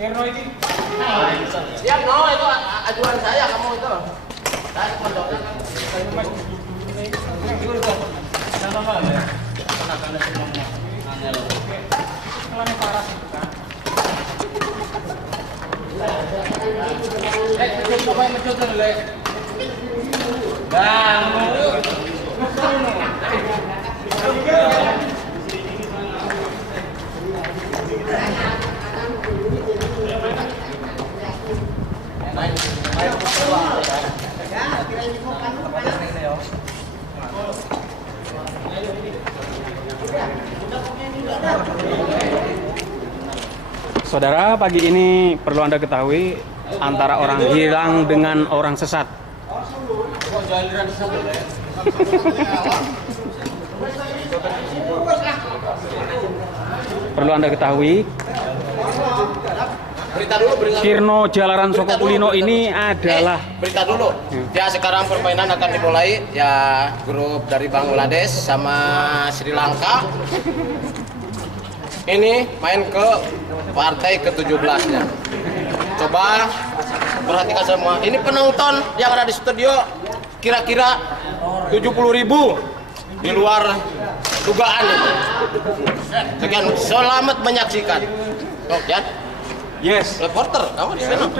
Siap, no, itu ajuan saya kamu itu. Saya pondoknya kan. Saudara, pagi ini perlu Anda ketahui antara orang hilang dengan orang sesat. Perlu Anda ketahui, Kirno Jalaran Soko Kulino ini adalah berita dulu. Ya, sekarang permainan akan dimulai. Ya, grup dari Bangladesh sama Sri Lanka. Ini main ke partai ke-17-nya. Coba perhatikan semua. Ini penonton yang ada di studio kira-kira 70.000 di luar dugaan itu. Sekian, selamat menyaksikan. Oh, ya. yes. Reporter, kamu di sana.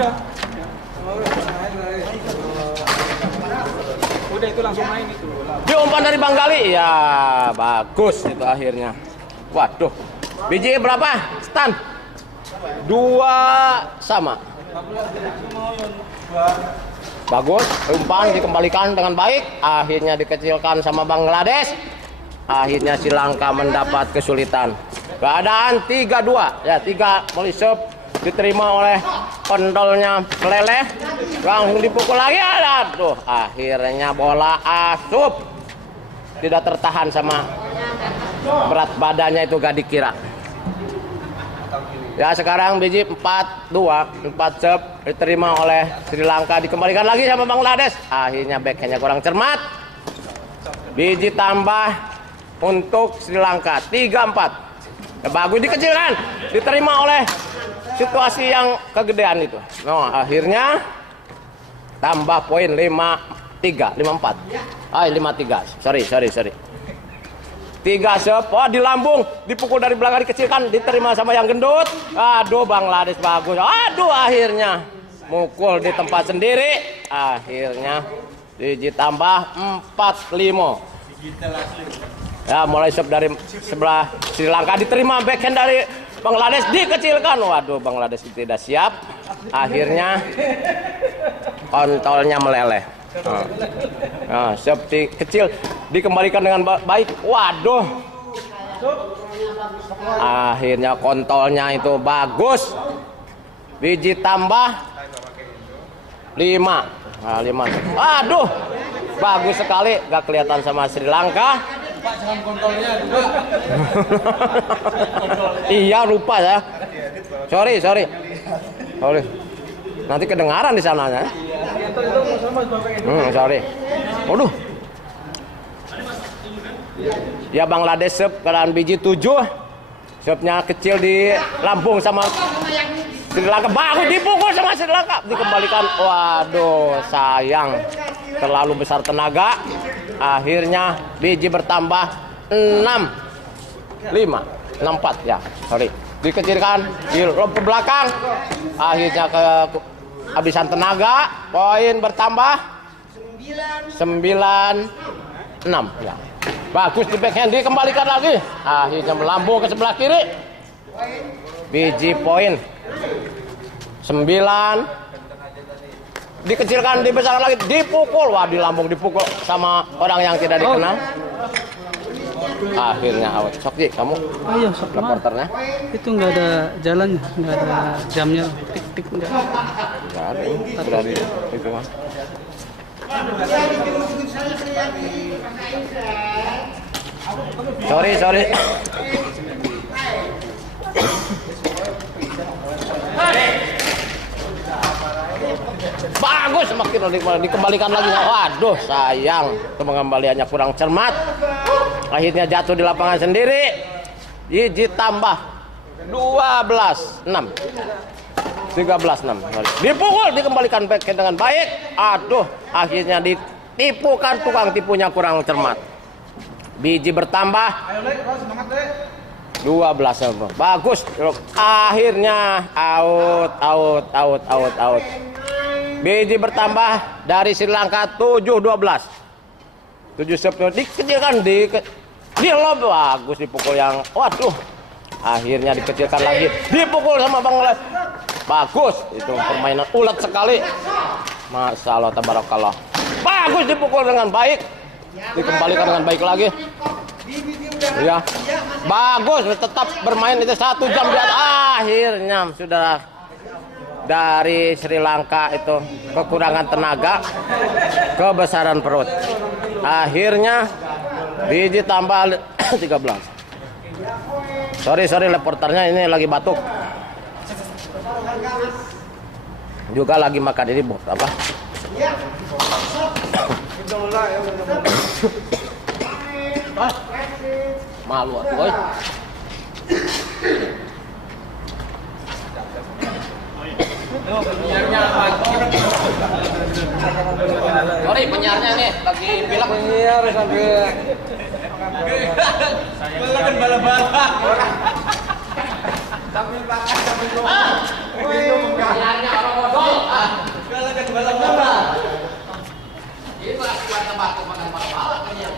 Udah itu langsung main itu. Diumpan dari Bang Gali. Ya, bagus itu akhirnya. Waduh. Biji berapa? Stan? 2 sama. Bagus, umpan dikembalikan dengan baik. Akhirnya dikecilkan sama Bangladesh. Akhirnya Sri Lanka mendapat kesulitan. Keadaan 3-2. Ya, 3 Molisep diterima oleh kontolnya Meleleh. Langsung dipukul lagi. Aduh, akhirnya bola asup. Tidak tertahan sama berat badannya itu, gak dikira. Ya, sekarang biji 4-2, 4 serve diterima oleh Sri Lanka, dikembalikan lagi sama Bangladesh. Akhirnya backhandnya kurang cermat. Biji tambah untuk Sri Lanka 3-4. Ya, bagus, dikecilkan, diterima oleh situasi yang kegedean itu. No, akhirnya tambah poin 5-3, 5-4. 5-3. Sorry. 3 serve, di lambung, dipukul dari belakang, dikecilkan, diterima sama yang gendut. Aduh, Bangladesh bagus. Aduh, akhirnya mukul di tempat sendiri. Akhirnya biji tambah 4-5. Ya, mulai serve dari sebelah Sri Lanka, diterima backhand dari Bangladesh, dikecilkan. Waduh, Bangladesh tidak siap. Akhirnya kontolnya meleleh. Nah, serve kecil dikembalikan dengan baik. Waduh, akhirnya kontolnya itu bagus. Biji tambah 5. Nah, 5. Aduh, bagus sekali, gak kelihatan sama Sri Lanka. Pak, jangan kontolnya juga. Iya, lupa ya. Sorry. Nanti kedengaran di sananya. Sorry. Waduh. Ya, Bangladesh serve keadaan biji 7. Serve-nya kecil di lambung sama Sri Lanka. Bagus, dipukul sama Sri Lanka. Dikembalikan. Waduh, sayang. Terlalu besar tenaga. Akhirnya biji bertambah 6-5. 6-4 ya. Sorry. Dikecilkan, dilompat ke belakang. Akhirnya kehabisan tenaga. Poin bertambah 9-6 ya. Bagus di backhand, dikembalikan lagi. Akhirnya melambung ke sebelah kiri. Biji poin 9. Dikecilkan, dibesarkan lagi, dipukul. Wah, di lambung dipukul sama orang yang tidak dikenal. Akhirnya awet. Sokji, kamu iya, sok reporternya? Itu nggak ada jalannya, nggak ada jamnya, tik nggak. Nggak ada, berarti itu mah. Sorry. Bagus, semakin dikembalikan lagi. Waduh, sayang, pengembaliannya kurang cermat. Akhirnya jatuh di lapangan sendiri. Biji tambah 12-6. 13-6. Dipukul, dikembalikan back dengan baik. Aduh, akhirnya ditipukan tukang tipunya kurang cermat. Biji bertambah. 12. Bagus. Akhirnya out. Biji bertambah dari Sri Lanka 7-12. 7 serve dikecilkan di lob. Bagus dipukul yang waduh. Akhirnya dikecilkan lagi. Dipukul sama Bangladesh. Bagus. Itu permainan ulet sekali. Masya Allah tabarakallah. Bagus dipukul dengan baik. Dikembalikan dengan baik lagi. Ya. Bagus tetap bermain itu 1 jam di atas. Akhirnya sudah dari Sri Lanka itu kekurangan tenaga, kebesaran perut. Akhirnya biji tambah 13. Sorry reporternya ini lagi batuk. Juga lagi makan ini apa? Malu atuh euy. Sorry penyiarnya nih lagi pilek. Penyiar sampai kan bala-bala. Sambil makan sambil ngomong. Penyiarnya orang bodoh. Kan bala-bala. Ini lagi pada batuk makan bala-bala penyiar.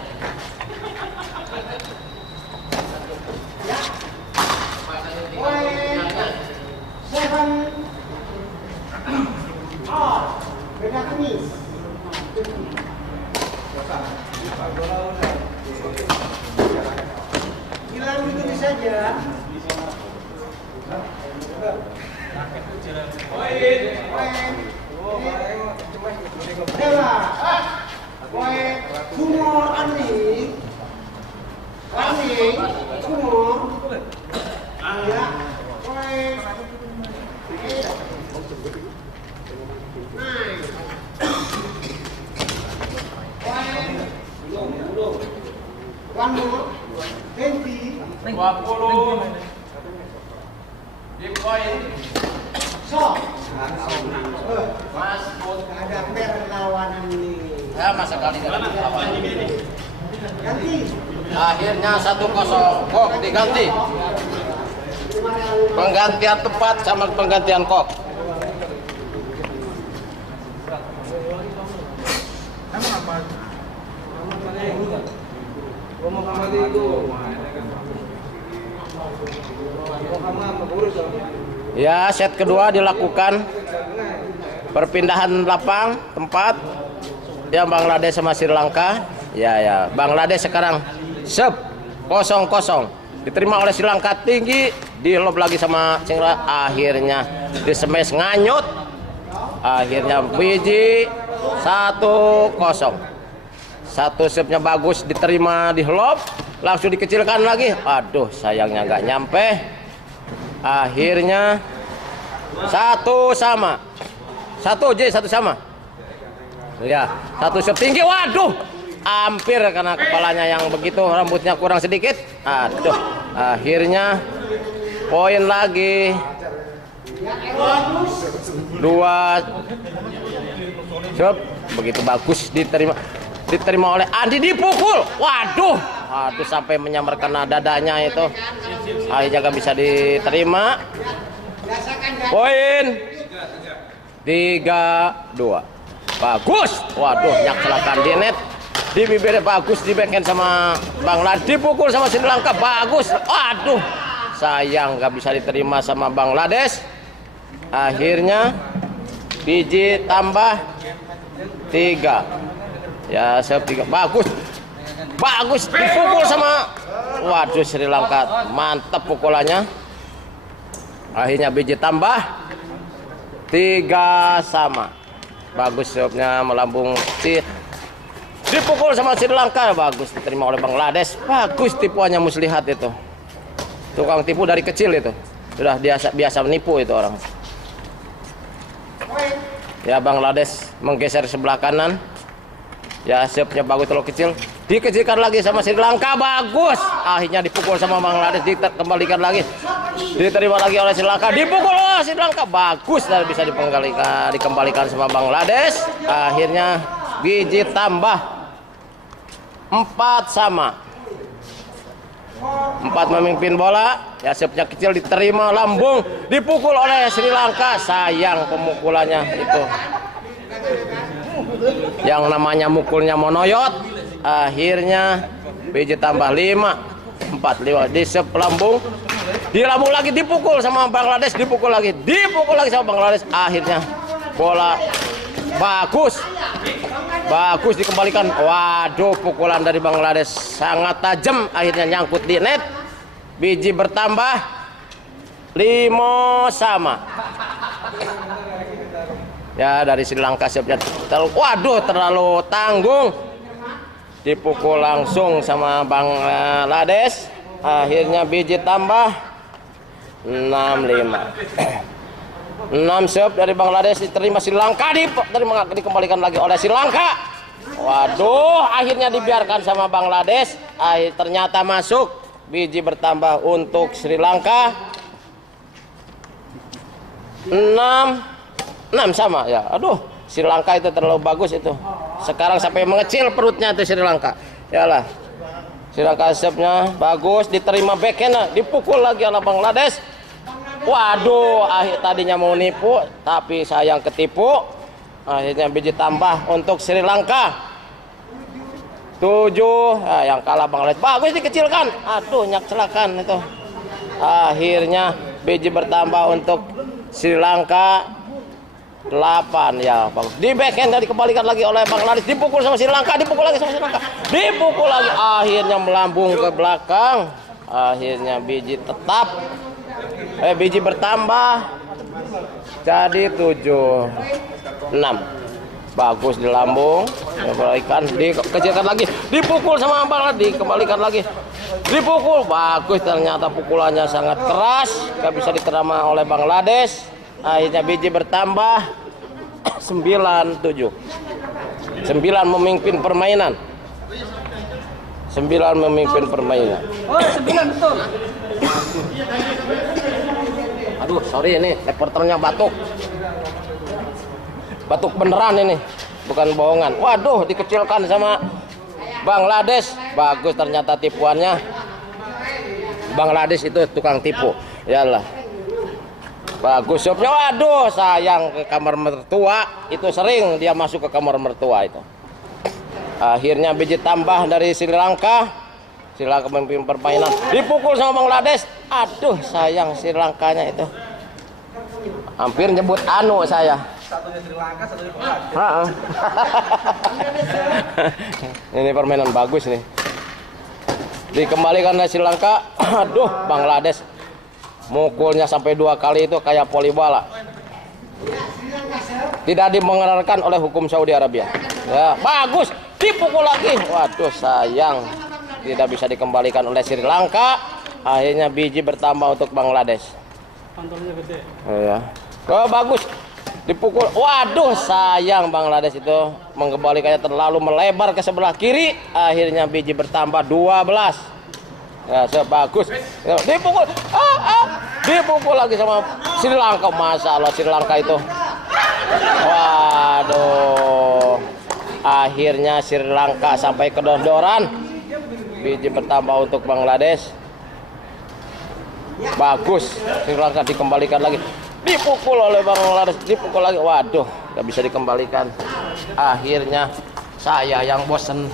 Beda kemis. Hilang begini saja. Dewa. Kumur ani. Kumur. Ya. One more, 20. 20. Di poin. So. Mas, Ada perlawanan ini. ya masa kali Ganti. akhirnya 1-0. Kok diganti. Penggantian tepat sama penggantian kok. Ya, set kedua dilakukan perpindahan lapang tempat yang Bangladesh sama Sri Lanka. Ya, Bangladesh sekarang serve 0-0. Diterima oleh Sri Lanka tinggi, di lob lagi sama Sri Lanka. Akhirnya di smash nganyut. Akhirnya biji 1-0. Satu serve-nya bagus diterima di lob, langsung dikecilkan lagi. Aduh, sayangnya nggak nyampe. Akhirnya 1 sama. 1 sama. Ya, 1 serve tinggi. Waduh, hampir karena kepalanya yang begitu, rambutnya kurang sedikit. Aduh, akhirnya poin lagi. 2 serve begitu bagus diterima oleh Andi, dipukul. Waduh, sampai menyambarkan dadanya itu. Akhirnya gak bisa diterima. Poin 3-2. Bagus. Waduh, nyakselakan di net. Di bibirnya bagus, di backhand sama Bangladesh. Dipukul sama Sri Lanka. Bagus. Waduh, sayang gak bisa diterima sama Bangladesh. Akhirnya biji tambah 3. Ya, serve 3. Bagus. Dipukul sama. Waduh, Sri Lanka mantap pukulannya. Akhirnya biji tambah 3 sama. Bagus serve-nya melambung. Dipukul sama Sri Lanka. Bagus diterima oleh Bangladesh. Bagus tipuannya Muslihat itu. Tukang tipu dari kecil itu. Sudah biasa menipu itu orang. Ya, Bangladesh menggeser sebelah kanan. Ya, serve-nya bagus kalau kecil. Dikecilkan lagi sama Sri Lanka, bagus. Akhirnya dipukul sama Bangladesh, dikembalikan lagi. Diterima lagi oleh Sri Lanka, dipukul oleh Sri Lanka, bagus dan bisa dikembalikan sama Bangladesh. Akhirnya biji tambah 4 sama. 4 memimpin bola, ya serve-nya kecil diterima lambung, dipukul oleh Sri Lanka. Sayang pemukulannya itu. Yang namanya mukulnya monoyot. Akhirnya biji tambah 5, 4-5 di serve lambung. Dilambung lagi, dipukul sama Bangladesh, dipukul lagi sama Bangladesh. Akhirnya bola bagus. Bagus dikembalikan. Waduh, pukulan dari Bangladesh sangat tajam, akhirnya nyangkut di net. Biji bertambah 5 sama. Ya, dari Sri Lanka siapnya terlalu tanggung. Dipukul langsung sama Bangladesh. Akhirnya biji tambah 6-5. 6 serve dari Bangladesh diterima Sri Lanka, dikembalikan lagi oleh Sri Lanka. Waduh, akhirnya dibiarkan sama Bangladesh. Ternyata masuk. Biji bertambah untuk Sri Lanka 6 sama ya. Aduh, Sri Lanka itu terlalu bagus itu. Sekarang sampai mengecil perutnya itu Sri Lanka. Yalah. Sri Lanka serve-nya bagus, diterima backhand, dipukul lagi oleh Bangladesh. Waduh, tadinya mau nipu, tapi sayang ketipu. Akhirnya biji tambah untuk Sri Lanka 7. Yang kalah Bangladesh, bagus dikecilkan. Aduh, nyakselakan itu. Akhirnya biji bertambah untuk Sri Lanka 8 ya, bagus. Di backhand dikembalikan lagi oleh Bangladesh, dipukul sama Sri Lanka, dipukul lagi sama Sri Lanka, dipukul lagi. Akhirnya melambung ke belakang. Akhirnya biji tetap. Biji bertambah jadi 7-6. Bagus di lambung, dikecilkan lagi, dipukul sama Bangladesh, dikembalikan lagi, dipukul. Bagus, ternyata pukulannya sangat keras, gak bisa diterima oleh Bangladesh. Akhirnya biji bertambah 9-7. 9 memimpin permainan. 9 memimpin permainan. Oh, 9 betul. Aduh, sorry ini reporternya batuk. Batuk beneran ini, bukan bohongan. Waduh, dikecilkan sama Bangladesh. Bagus, ternyata tipuannya. Bangladesh itu tukang tipu. Yalah. Bagus serve-nya. Waduh, sayang ke kamar mertua. Itu sering dia masuk ke kamar mertua itu. Akhirnya biji tambah dari Sri Lanka. Sri Lanka memimpin permainan. Dipukul sama Bangladesh. Aduh, sayang Sri Lankanya itu. Hampir nyebut anu saya. Satunya Sri Lanka, satunya Bangladesh. Ini permainan bagus nih. Dikembalikan dari Sri Lanka. Aduh, Bangladesh mukulnya sampai 2 kali itu kayak voli bola. Tidak dibenarkan oleh hukum Saudi Arabia. Ya, bagus. Dipukul lagi. Waduh, sayang. Tidak bisa dikembalikan oleh Sri Lanka. Akhirnya biji bertambah untuk Bangladesh. Pantulnya gede. Ya. Bagus. Dipukul. Waduh, sayang Bangladesh itu mengembalikannya terlalu melebar ke sebelah kiri. Akhirnya biji bertambah 12. Ya, bagus. Dipukul. Dipukul lagi sama Sri Lanka. Masalah Sri Lanka itu. Waduh. Akhirnya Sri Lanka sampai kedodoran. Biji bertambah untuk Bangladesh. Bagus. Sri Lanka dikembalikan lagi. Dipukul oleh Bangladesh. Dipukul lagi. Waduh, nggak bisa dikembalikan. Akhirnya saya yang bosen.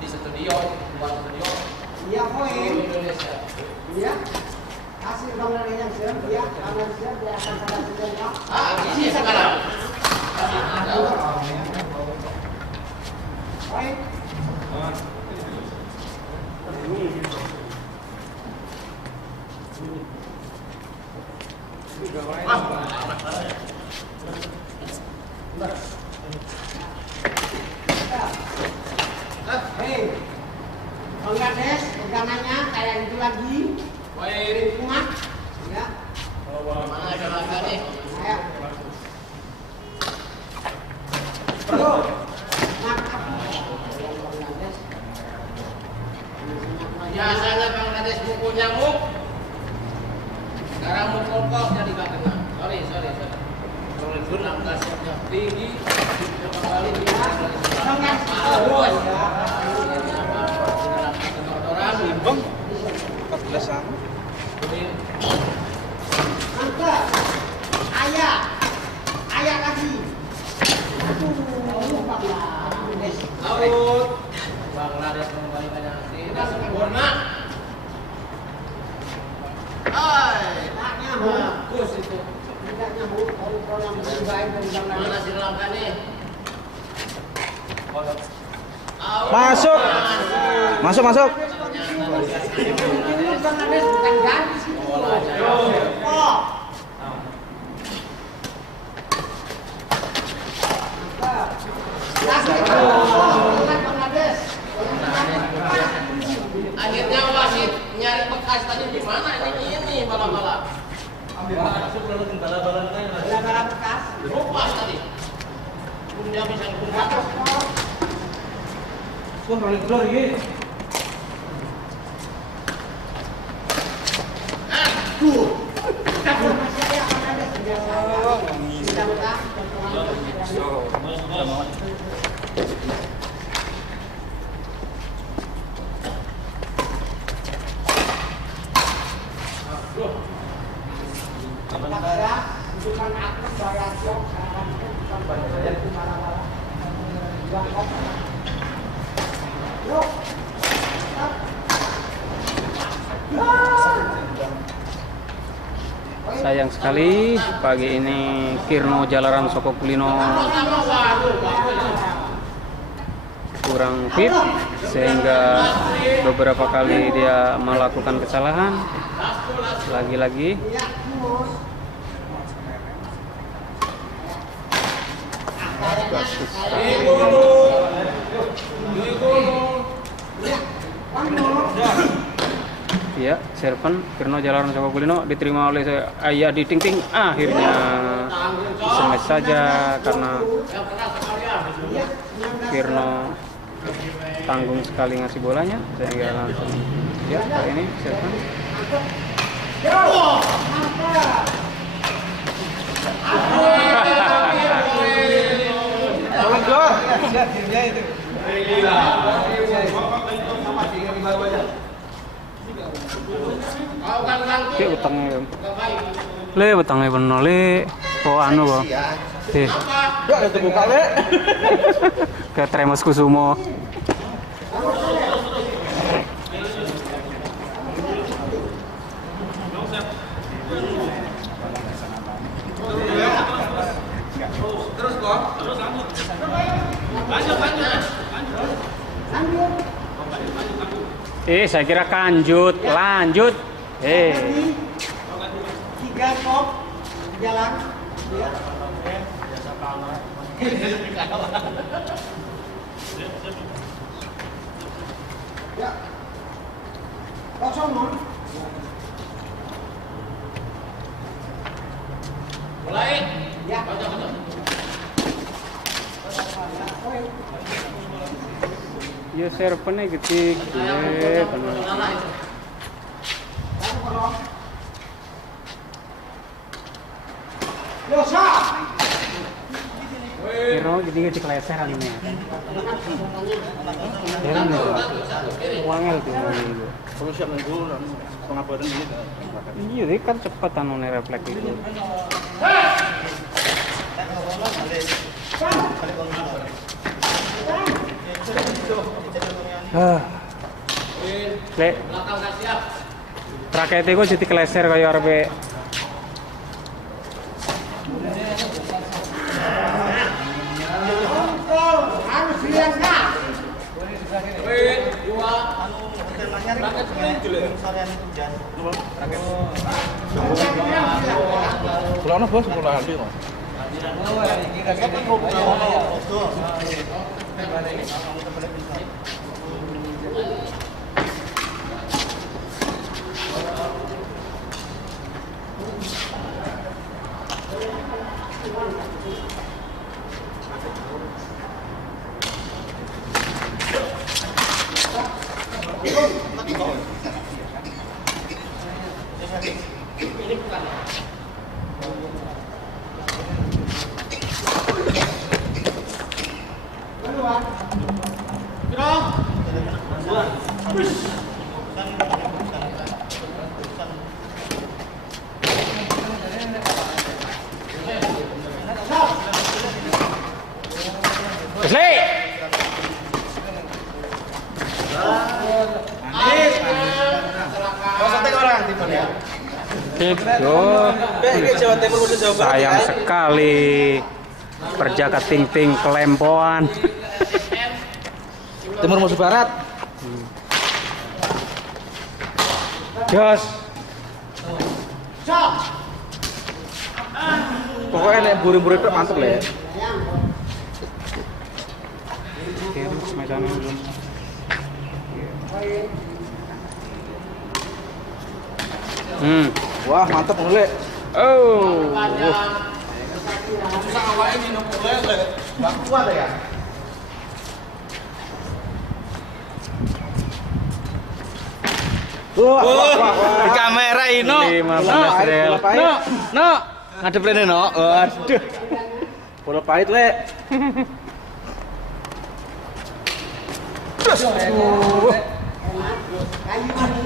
Di studio, buat studio. Iya, poin. Iya. Hasil Bangladesh yang siap, ya. Bangladesh siap, dia akan sangat siap. Ini sekarang. Poin. Rumah. Ya. Mana Sri Lanka nih? Ayo. Bro. Biasanya Bangladesh mukul nyamuk. Sekarang mukul kok jadi gak kena. Sorry. Kalau itu langkahnya tinggi, berapa kali dia bos. Orang Bang, 14 sama. Angka. Ayah lagi. Aduh, Bangladesh. out. Bangladesh mengembalikannya tidak sempurna. Hai, Taknya bagus itu. tidak nyambut kalau yang lebih baik dari Mana Bangladesh. Sri Lanka nih? Out. Masuk. Masuk. Ini Bangladesh bukan ganti sih. Oh. Bangladesh. Akhirnya wasit nyari bekas tadi di mana ini bala-bala. Bala-bala bekas. Lupa tadi. Dia bisa buka. Wah, rolling keluar ya. Masih ada Bangladesh biasa. Tidak betah. Bukan aku bayar jok, bukan bayar kemana-mana. Yuk. Sayang sekali pagi ini Kirno Jalaran Sokokulino kurang fit sehingga beberapa kali dia melakukan kesalahan. Lagi-lagi ya, serven Kirno Jalaran Sokokulino diterima oleh Ayadi Ting Ting. Akhirnya smash saja karena Kirno tanggung sekali ngasih bolanya sehingga langsung ya kali ini serven. Rolling keluar. Akhirnya itu. Oke, utangnya le utangnya bener le kok anu kok Yuk, itu buka le. ke Tremas Kusumo. Saya kira lanjut. 3 kop jalan. Ya. Kosong non. Mulai. Ya. Ya servennya getik, benar. Yosa. Kira jadi keleseran ini. Heran ya. Wangel tuh itu. Perlu siap nunggu pengabaran ini. Iya, dia kan cepat anu refleks itu. Le, Belakang nggak siap. raket itu jadi keleser kayak arbe. Harus Srilanka. Dua. Pulang bos, pulang nanti mas. Wesley. Itu sayang sekali perjaka ting-ting kelempoan. Timur musuh barat. Jos. Pokoknya nek buri-buri itu mantep lah ya. Oke, semacam belum. Wah, mantep mulai. Oh. Susah awalnya ini mulai nggak kuat ya. Wah, di kamera ini. 15 rel. No, ngadep rene no. Waduh. Bola pahit le.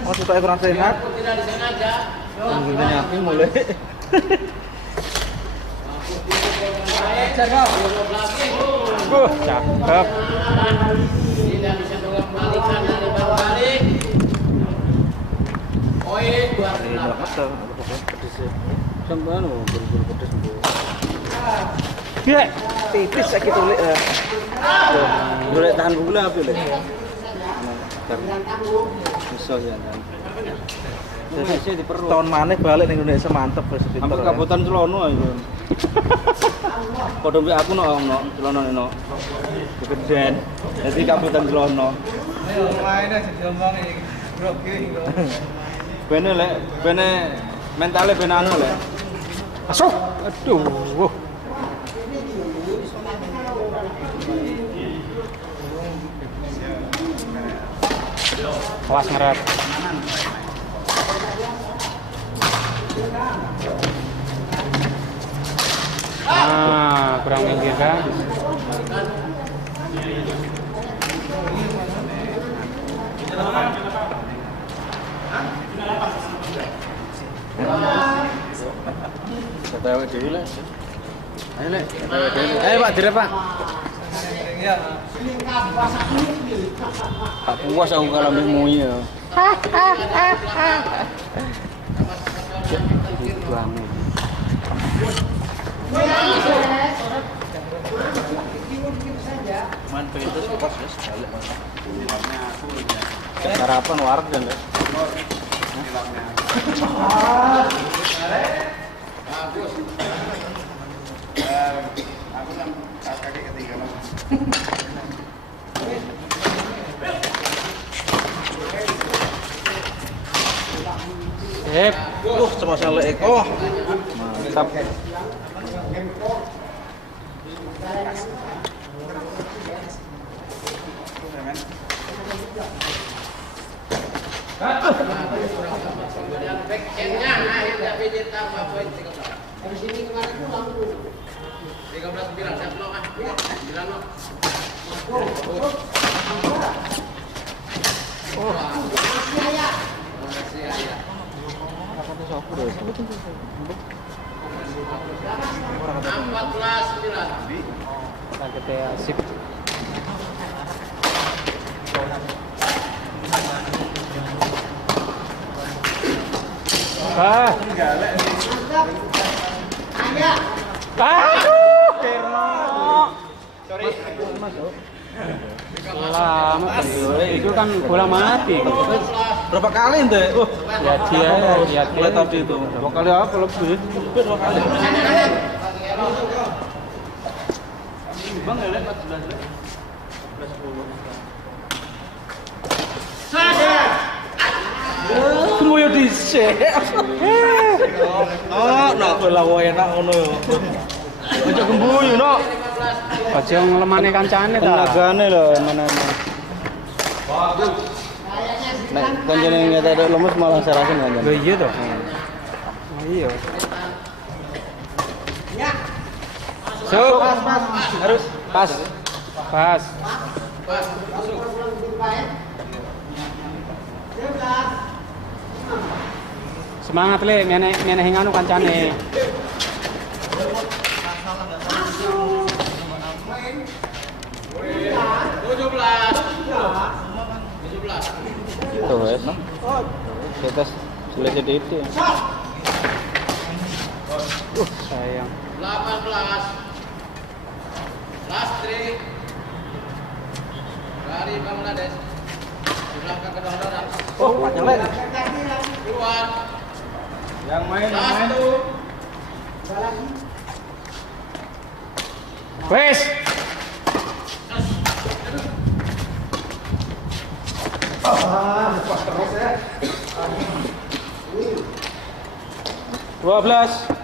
Oh, supaya kurang sehat. Mungkin nyapi mulai. Cakep. Tidak bisa mengembalikan dari balik. Poin 28. Sampai buru-buru pedes bu. Ya, tipis sakit oleh. Boleh tahan gula apa le? Bisa ya kan. Jadi tahun mana balik ning Indonesia mantep wis pinter. Sampai kabupaten Celono ayo. Padha mbek aku no Celono no. Geden. Jadi kabupaten Celono. Ayo main aja diomong iki. Bro iki. Bene lek bene mentale ben anu lek. Masuk. Aduh. Awas ngeret. Kurang minggir kan? Ketawa dhewe le. Ayo le, ketawa dhewe. Ayo Pak, dire Pak. Iya. Tak puas aku kalau mbekmu ya. Banget. Man itu pas wis balik. Sarapan wareg dan le. Aku kan kaki ketinggalan. Sip. Cuma salah Eko. Mantap. Backendnya akhirnya PJ tambah poin 13. Dari sini kemarin pulang dulu. 13 9 siap lo ah. 9 lo. Target ya sip. Aduh, sorry. Lama kan itu kan bola mati. Berapa kali ente? Ya mulai tadi itu. Berapa kali apa lebih? Berapa kali? Bang ya 14 11 10. Semuanya dhisik. Nak lawa enak ngono yo. Aja gembuyu, Nok. Aja ngelemane kancane ta. Tenagane lho menane. Nek kancane ngetek lemes malah sarasen kan. Lho iya toh. Oh iya. Masuk. Harus pas. Pas. Semangat le, mene hinganu kancane. Tuh, wes, no. Kita selesai itu. Sayang. 18. Last 3. Dari Bangladesh. Di belakang kedua-duaan. Oh, panjang lek. Keluar. Yang main, Last 2. Wes. Dua belas. 12.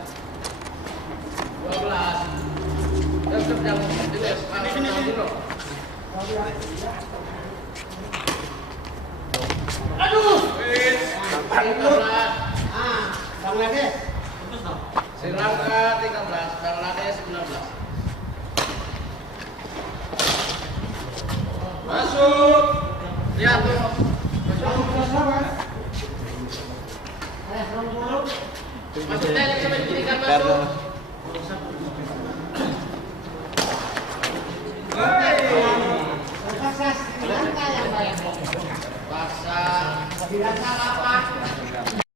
Tetap yang sini dulu. Aduh. 13. Bangladesh. Sri Lanka 13, Bangladesh 19. Masuk. Lihat tuh. Masuk tadi sampai diberikan masuk. Paksa Sri Lanka yang banyak. Paksa. Sri Lanka apa?